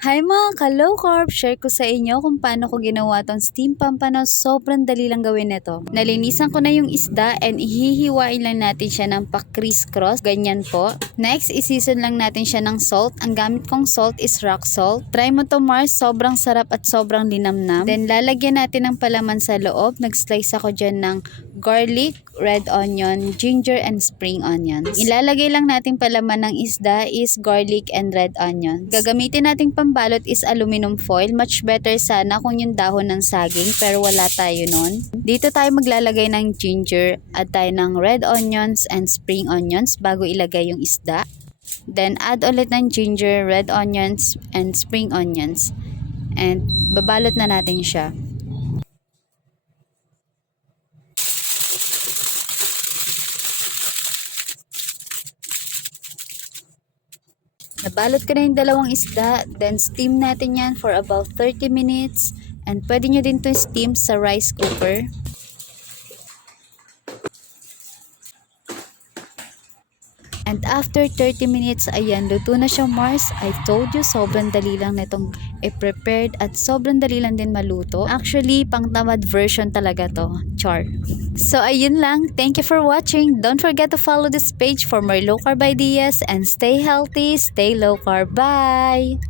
Hi mga ka-low carb! Share ko sa inyo kung paano ko ginawa tong steam pampanos. Sobrang dali lang gawin nito. Nalinisan ko na yung isda and ihihiwain lang natin siya ng pa-criss-cross. Ganyan po. Next, isison lang natin siya ng salt. Ang gamit kong salt is rock salt. Try mo to Mars, sobrang sarap at sobrang linamnam. Then lalagyan natin ng palaman sa loob. Nag-slice ako dyan ng garlic, red onion, ginger, and spring onions. Ilalagay lang natin palaman ng isda is garlic and red onions. Gagamitin nating pambalot is aluminum foil. Much better sana kung yung dahon ng saging pero wala tayo nun. Dito tayo maglalagay ng ginger at tayo ng red onions and spring onions bago ilagay yung isda. Then add ulit ng ginger, red onions, and spring onions. And babalot na natin siya. Nabalot ko na yung dalawang isda, then steam natin yan for about 30 minutes. And pwede nyo din to steam sa rice cooker. And after 30 minutes, ayan, luto na siya Mars. I told you, sobrang dali lang na itong i-prepared at sobrang dali lang din maluto. Actually, pang tamad version talaga to. Char. So, ayun lang. Thank you for watching. Don't forget to follow this page for more low carb ideas and stay healthy, stay low carb. Bye!